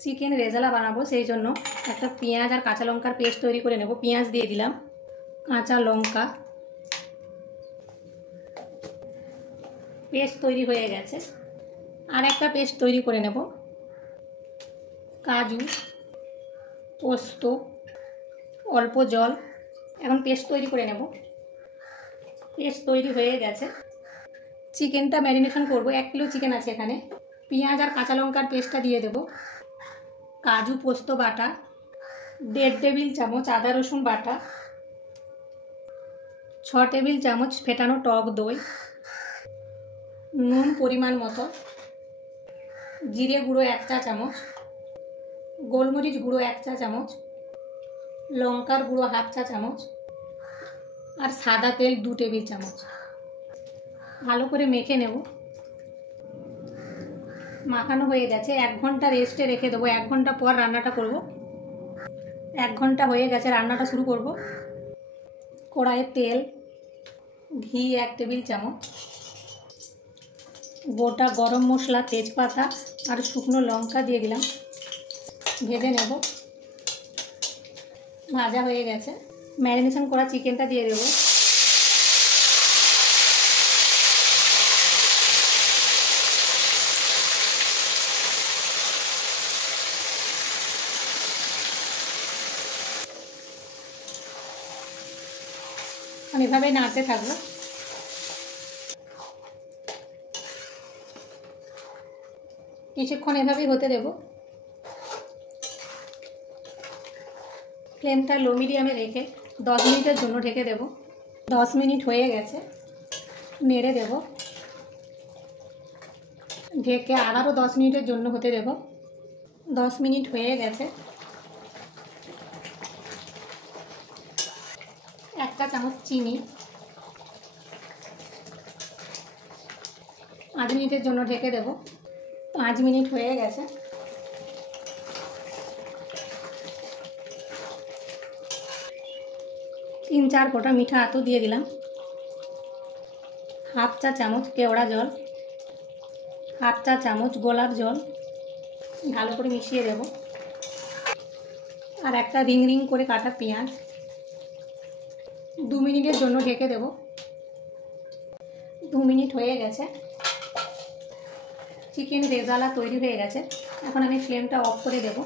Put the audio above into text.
চিকেন রেজালা বানাবো, সেই জন্য একটা পেঁয়াজ আর কাঁচা লঙ্কার পেস্ট তৈরি করে নেব। পেঁয়াজ দিয়ে দিলাম, কাঁচা লঙ্কা, পেস্ট তৈরি হয়ে গেছে। আর একটা পেস্ট তৈরি করে নেব, কাজু, পোস্ত, অল্প জল। এখন পেস্ট তৈরি করে নেব। পেস্ট তৈরি হয়ে গেছে। চিকেনটা ম্যারিনেশন করব। 1 কিলো চিকেন আছে এখানে। পেঁয়াজ আর কাঁচা লঙ্কার পেস্টটা দিয়ে দেব, কাজু পোস্ত বাটা, 1.5 টেবিল চামচ আদা রসুন বাটা, 6 টেবিল চামচ ফেটানো টক দই, নুন পরিমাণ মতো, জিরে গুঁড়ো 1 চা চামচ, গোলমরিচ গুঁড়ো 1 চা চামচ, লঙ্কার গুঁড়ো 1/2 চা চামচ আর সাদা তেল 2 টেবিল চামচ। ভালো করে মেখে নেব। মাখানো হয়ে গেছে। 1 ঘন্টা রেস্টে রেখে দেবো। 1 ঘন্টা পর রান্নাটা করব। 1 ঘন্টা হয়ে গেছে, রান্নাটা শুরু করব। কড়াইয়ে তেল, ঘি 1 টেবিল চামচ, গোটা গরম মশলা, তেজপাতা আর শুকনো লঙ্কা দিয়ে দিলাম। ভেজে নেব। ভাজা হয়ে গেছে। ম্যারিনেশন করা চিকেনটা দিয়ে দেবো। আমি এভাবেই নাড়তে থাকবো। কিছুক্ষণ এভাবেই হতে দেব। ফ্লেমটা লো মিডিয়ামে রেখে 10 মিনিটের জন্য ঢেকে দেব। 10 মিনিট হয়ে গেছে। নেড়ে দেব। ঢেকে আবারও 10 মিনিটের জন্য হতে দেব। 10 মিনিট হয়ে গেছে। 1 চা চামচ চিনি, 5 মিনিটের জন্য ঢেকে দেব। 5 মিনিট হয়ে গেছে। তিন চার ফোঁটা মিঠা আতু দিয়ে দিলাম। 1/2 চা চামচ কেওড়া জল, 1/2 চা চামচ গোলাপ জল। ভালো করে মিশিয়ে দেব। আর একটা রিং রিং করে কাটা পেঁয়াজ। 2 মিনিটের জন্য ঢেকে দেব। 2 মিনিট হয়ে গেছে। চিকেন রেজালা তৈরি হয়ে গেছে। এখন আমি ফ্লেমটা অফ করে দেব।